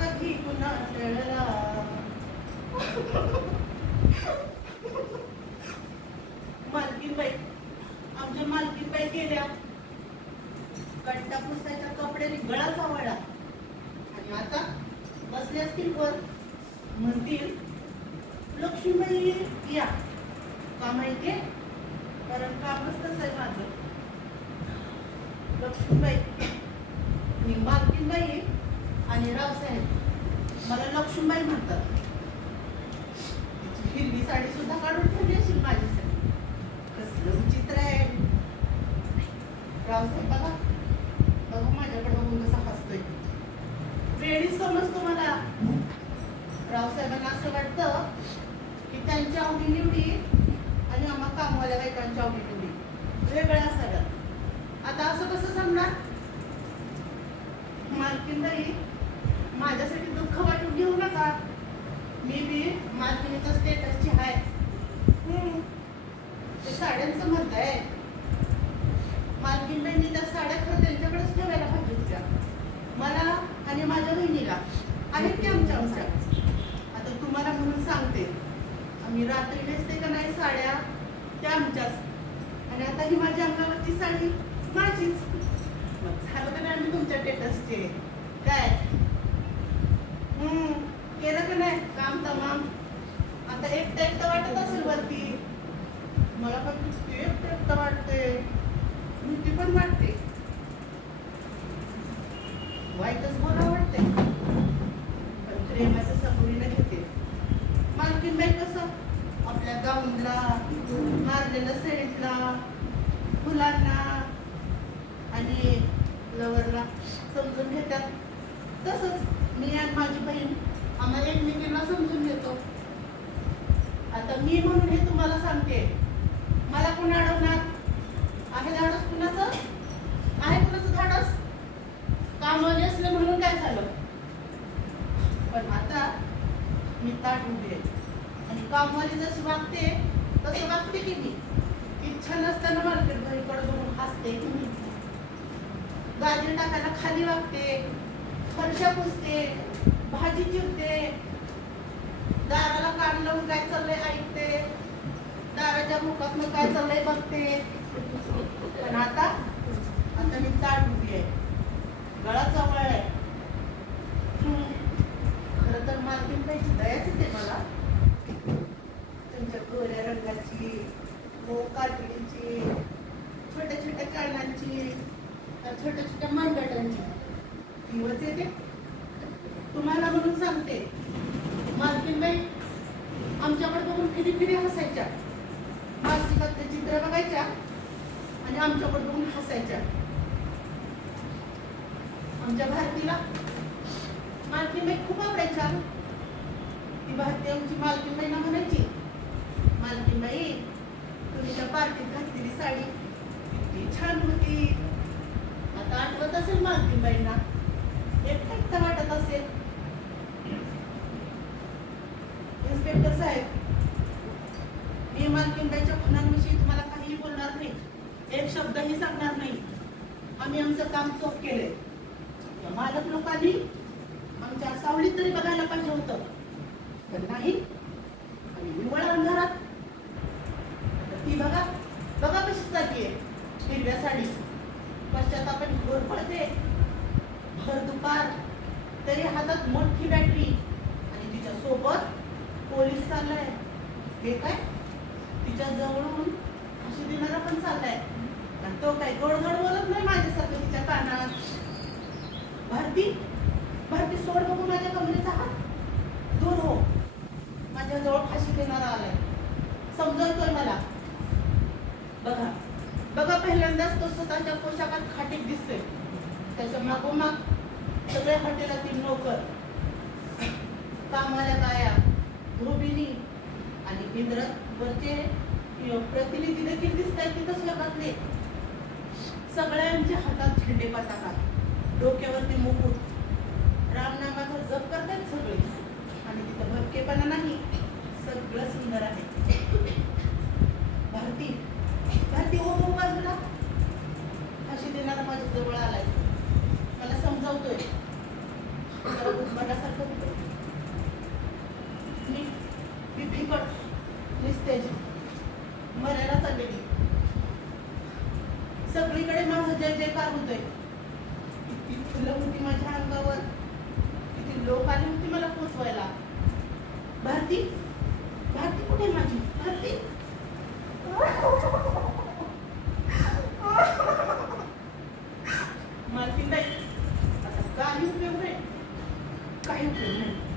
कधी पुन्हा टळला. मालकीनबाई, आमच्या मालकीनबाई गेल्या. कट्टा पुसायच्या कपड्याने गळा चावळला आणि आता बसले असतील वर. म्हणतील लक्ष्मीबाई या. का माहितीये? कारण कामच तसं आहे माझं. लक्ष्मीबाई, मी मालकीनबाई आणि रावसाहेब मला लक्ष्मीबाई म्हणतात. तिची हिरवी साडी सुद्धा काढून ठेवली असेल माझ्यासाठी. कसलं विचित्र आहे. रावसाहेब बघा बघा माझ्याकडे बघून कसा हसतोय. वेळीच समजतो मला. रावसाहेबांना असं वाटतं की त्यांच्या आवडीनिवडी आणि आम्हा कामवाल्या बायकांच्या आवडीनिवडी वेगळ्या असाव्यात. आता असं कसं सांगणार? मालकीनबाई, माझ्यासाठी दुःख वाटून घेऊ नका. मी बी मालकिनीच्या स्टेटसची आहे. ते साड्यांचं म्हणताय. मालकीनबाईंनी त्या साड्या खरं त्यांच्याकडेच ठेवायला पाहिजे होत्या. मला आणि माझ्या बहिणीला आहेत की आमच्या आमच्या. आता तुम्हाला म्हणून सांगते, आम्ही रात्री नेसते का नाही साड्या त्या आमच्याच. आणि आता ही माझ्या अंगावरची साडी माझीच. मग झालं का नाही आम्ही तुमच्या स्टेटसचे? काय केलं का नाही काम तमाम? आता एकटं एकटं वाटत असेल वरती. मला पण किती एकटं वाटते. भीती पण वाटते. वाईटच बोला वाटते. पण प्रेमाचं सबुरीनं घेते. मालकीनबाई कसं आपल्या गाऊनला, मारलेल्या सेंटला, फुलांना आणि लवरला समजून घेतात. तसंच मी आणि माझी बहीण आम्हाला एकमेकींना समजून घेतो. आता मी म्हणून हे तुम्हाला सांगते. मला कोण अडवणार आहे? धाडस कुणाचं आहे? कुणाचं धाडस? कामवाली असलं म्हणून काय झालं? पण आता मी ताट उभी आहे आणि कामवाली जशी वागते तसं वागते की मी. इच्छा नसताना मार्केट घरीकडे बघून हसते. गाजर टाकायला खाली वागते, फरशा पुसते, भाजी चिरते, दाराला कान लावून काय चाललंय ऐकते, दाराच्या मुखातनं काय चाललंय बघते. पण आता मी ताट उभी आहे, गळा चवळलाय. खरं तर मालकीनबाईची दयाच येते मला. तुमच्या गोऱ्या रंगाची, काठीची, छोट्या छोट्या कानांची, छोट्या छोट्या मानगटांची दिवस येते. तुम्हाला म्हणून सांगते, मालकीनबाई आमच्याकडे बघून फिरी फिरी हसायच्या. मासिकातले चित्र बघायच्या आणि आमच्याकडे बघून हसायच्या. आमच्या भारतीला मालकीनबाई खूप आवडायच्या. ती भारती आमची मालकीनबाईंना म्हणायची, मालकीनबाई तुम्ही त्या पार्टीत घातलेली साडी किती छान होती. आता आठवत असेल मालकीनबाईंना? एकटं वाटत असेल. इन्स्पेक्टर साहेब, मी मालकीनबाईच्या खुनांविषयी तुम्हाला काहीही बोलणार नाही. एक शब्दही सांगणार नाही. आम्ही आमचं काम चोख केलंय. मालक लोकांनी आमच्या सावलीत तरी बघायला पाहिजे होतं, पण नाही. आणि निवळ अंधारात ती बघा बघा कशी चाललीये हिरव्या साडी. पश्चातापाने घोर पडते. भर दुपार तरी हातात मोठी बॅटरी आणि तिच्या सोबत पोलीस चाललाय. हे काय तिच्या जवळून अशी देणारा पण चाललाय. आणि तो काय गोड गोड बोलत नाही माझ्यासारखं तिच्या कानात. भारती भारती सोड बघू माझ्या कमरेचा हात. दूर हो. माझ्या जवळ फाशी देणारा आलाय. समजवतोय मला. बघा बघा पहिल्यांदाच तो स्वतःच्या पोशाखात खाटीक दिसतोय. त्याच्या मागोमाग सगळे हॉटेलातील नोकर, कामवाल्या बाया, गृहिणी आणि केंद्रावरचे प्रतिनिधी देखील दिसत आहेत तिथं स्वतःतले. सगळ्यांच्या हातात झेंडे पताका, डोक्यावरती मुकुट, रामनामाचा जप करतात सगळे. आणि तिथं भटकेपणा नाही. सगळं सुंदर आहे. भारती भारती हो हो बाजूला. फाशी देणारा माझ्या जवळ आलाय. मला समजावतोय. मी फिकट निस्तेज मरायला चाललेली. सगळीकडे माझं जय जयकार होतोय. किती फुलं होती माझ्या अंगावर, किती लोक आली होती मला पोचवायला. भारती, भारती कुठे माझी भारती? मालकीनबाई, आता काही उपयोग नाही, काही उपयोग नाही.